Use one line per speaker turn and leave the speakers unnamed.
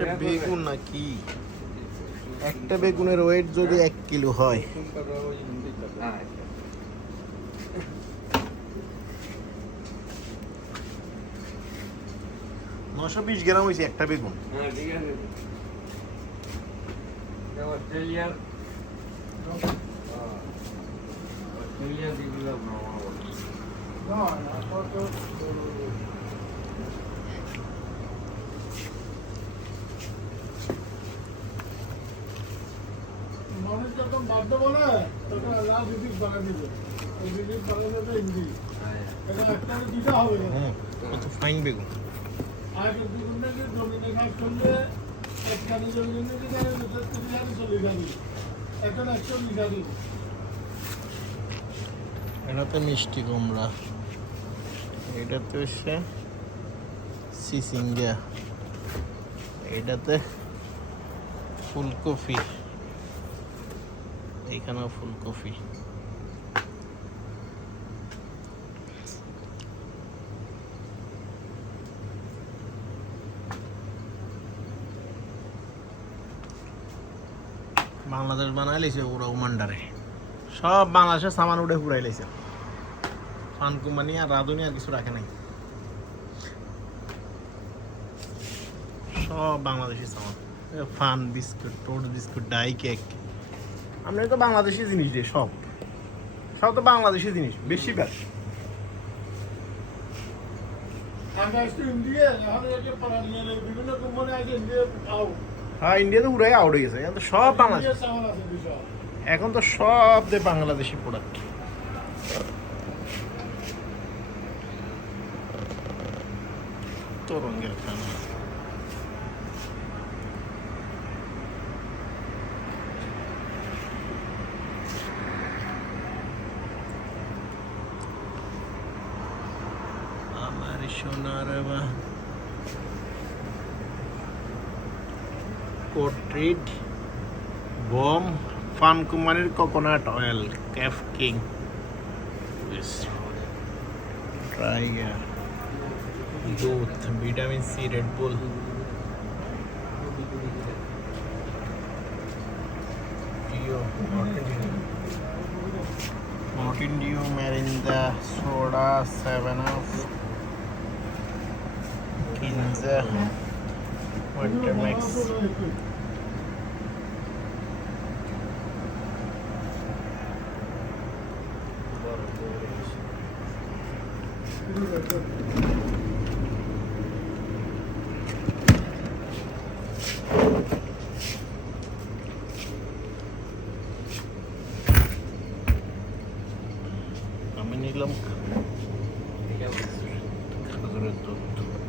এটা বেগুন না কি একটা বেগুনের ওয়েট যদি এক কিলো হয়। নশো বিশ গ্রাম হয়েছে একটা বেগুন।
হ্যাঁ ঠিক আছে। এটা অস্ট্রেলিয়ার অস্ট্রেলিয়া
তখন আল্লাহ রিজিক দিবে। এই রিজিক হিন্দি। একটা হবে।
কত ফাইন বেগুন
আর যদি কোনো জমিনে কাজ করলে একখানি জমিনে যদি গেলে দুটো তিন হাজার চল্লিশ হাজার। এখন একশো বিশ হাজার
এটাতে মিষ্টি কুমড়া। এটাতে হচ্ছে সিসিঙ্গা। এটাতে ফুলকপি। এখানেও ফুলকপি বাংলাদেশ বানাই লাইছে ওরা মান্ডারে সব বাংলাদেশের সামান উঠে ঘুরাই লাইছে ফান কোম্পানি আর রাঁধুনি আর কিছু রাখে নাই। সব বাংলাদেশি সামান। ফান বিস্কুট টোট বিস্কুট, ডাই কেক। আমরা তো বাংলাদেশি জিনিস রে সব। সব তো বাংলাদেশি জিনিস বেশি হ্যাঁ ইন্ডিয়া তো পুরাই আউট হয়ে গেছে এখন তো সব বাংলাদেশ। এখন তো সব দে বাংলাদেশি প্রোডাক্ট তরঙ্গের খানা। আমার সোনার বা কোট্রিড বম ফান কোম্পানির coconut oil cafe king tiger দুধ vitamin C Red Bull Mountain Dew, Mirinda, is uh, water mix. Ama nilam kazanıyor tuttu.